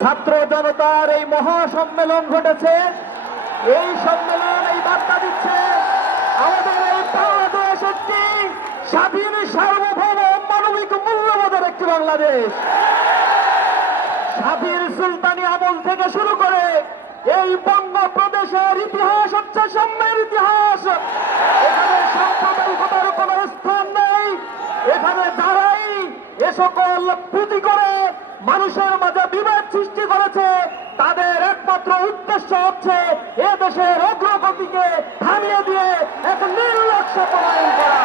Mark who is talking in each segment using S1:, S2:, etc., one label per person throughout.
S1: ছাত্র জনতার এই মহাসম্মেলন ঘটেছে। এই সম্মেলন এই বার্তা দিচ্ছে আমাদের এই স্বাধীন, সার্বভৌম, মানবিক, মূল্যবোধের একটি বাংলাদেশ। স্বাধীন সুলতানি আমল থেকে শুরু করে এই বঙ্গপ্রদেশের ইতিহাস হচ্ছে সাম্যের ইতিহাস। এখানে সাম্প্রদায়িকতার কোনো স্থান নেই, এখানে যারাই এ সকল পুঁজি করে মানুষের মাঝে বিভেদ সৃষ্টি করেছে। তাদের একমাত্র উদ্দেশ্য হচ্ছে এ দেশের অগ্রগতিকে থামিয়ে দিয়ে এক নির্লক্ষ্য প্রণয়ন করা।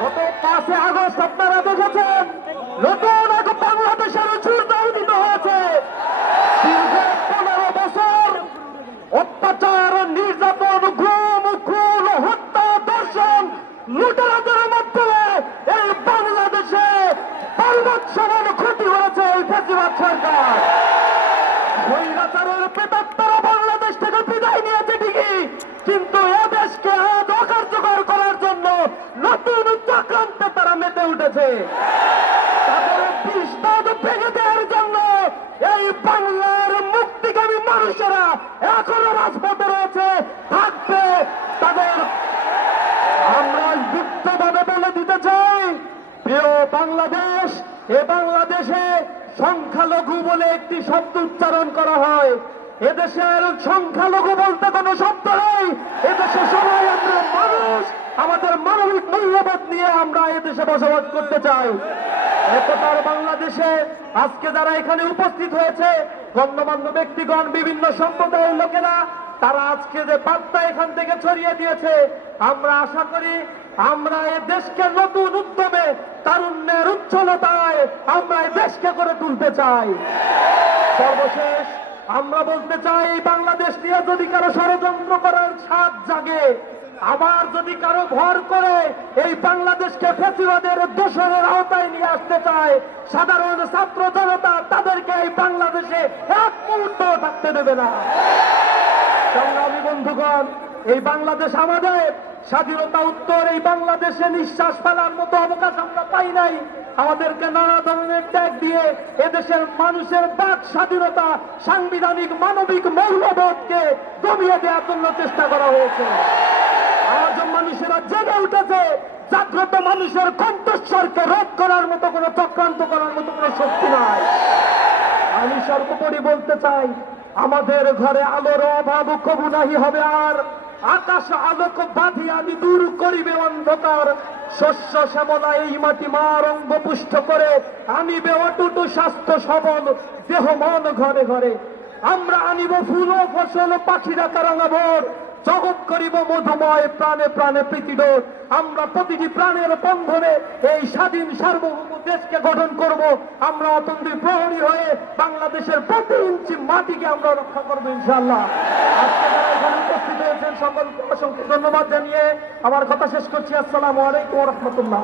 S1: গত পাঁচে আগস্ট আপনারা দেখেছেন, নতুন ফেসিবাদ সরকার। কিন্তু এ আজ অকার্যকর করার জন্য নতুন চক্রান্তে তারা মেতে উঠেছে। তাদের জন্য এই বাংলার মুক্তিগামী মানুষেরা এখনও রাজপথে রয়েছে, থাকবে তাদের। আমরা যুক্তভাবে বলে দিতে চাই, প্রিয় বাংলাদেশ, এ বাংলাদেশে সংখ্যালঘু বলে একটি শব্দ উচ্চারণ করা হয়। এদেশের সংখ্যালঘু বলতে কোনো শব্দ নেই। এদেশে সবাই আমরা মানুষ। আমাদের মানবিক মূল্যবোধ নিয়ে আমরা এদেশে বসবাস করতে চাই। একতার বাংলাদেশে আজকে যারা এখানে উপস্থিত হয়েছে, গণ্যমান্য ব্যক্তিগণ, বিভিন্ন সম্প্রদায়ের লোকেরা তারা আজকে যে বার্তা এখান থেকে ছড়িয়ে দিয়েছে, আমরা আশা করি আমরা এ দেশকে নতুন উদ্যমে, তারুণ্যের উচ্ছলতায় আমরা এই দেশকে করে তুলতে চাই। সর্বশেষ আমরা বলতে চাই এই বাংলাদেশ নিয়ে যদি কারও ষড়যন্ত্র করার স্বাদ জাগে আবার যদি কারও ভর করে, এই বাংলাদেশকে ফেসিবাদের দোষরের আওতায় নিয়ে আসতে চায়, সাধারণ ছাত্র জনতা তাদেরকে এই বাংলাদেশে এক মুহূর্ত থাকতে দেবে না। সংগ্রামী বন্ধুগণ, এই বাংলাদেশ আমাদের। স্বাধীনতা উত্তর, এই বাংলাদেশে নিঃশ্বাস ফেলার মতো অবকাশ আমরা পাই নাই। আমাদেরকে নানা ধরনের ত্যাগ দিয়ে এদেশের মানুষের বাক স্বাধীনতা, সাংবিধানিক, মানবিক মৌলবোধকে দমিয়ে দেওয়ার জন্য চেষ্টা করা হয়েছে। আজ মানুষেরা জেগে উঠেছে, জাগ্রত মানুষের কণ্ঠস্বরকে রোধ করার মতো কোনো চক্রান্ত করার মতো কোনো শক্তি নাই। আমি সর্বোপরি বলতে চাই আমাদের ঘরে আলোর অভাব কবু নাহি হবে আর। আকাশ আলোক বাঁধি আমি দূর করিবে অন্ধকার। শস্য শ্যামলা এই মাটি মার অঙ্গ পুষ্ট করে। আনিবে অটুটু স্বাস্থ্য সবল, দেহ মন ঘরে ঘরে। আমরা আনিব ফুল ফসল পাখিরা তারাঙ্গা ভোর জগৎ করিব মধুময় প্রাণে প্রাণে প্রীতিডোর। আমরা প্রতিটি প্রাণের বন্ধনে এই স্বাধীন সার্বভৌম দেশকে গঠন করব। আমরা অতন্ত্রী প্রহরী হয়ে বাংলাদেশের প্রতি ইঞ্চি মাটিকে আমরা রক্ষা করব ইনশাল্লাহ উপস্থিত হয়েছেন, সকলকে অসংখ্য ধন্যবাদ জানিয়ে আমার কথা শেষ করছি। আসসালামু আলাইকুম রহমতুল্লাহ।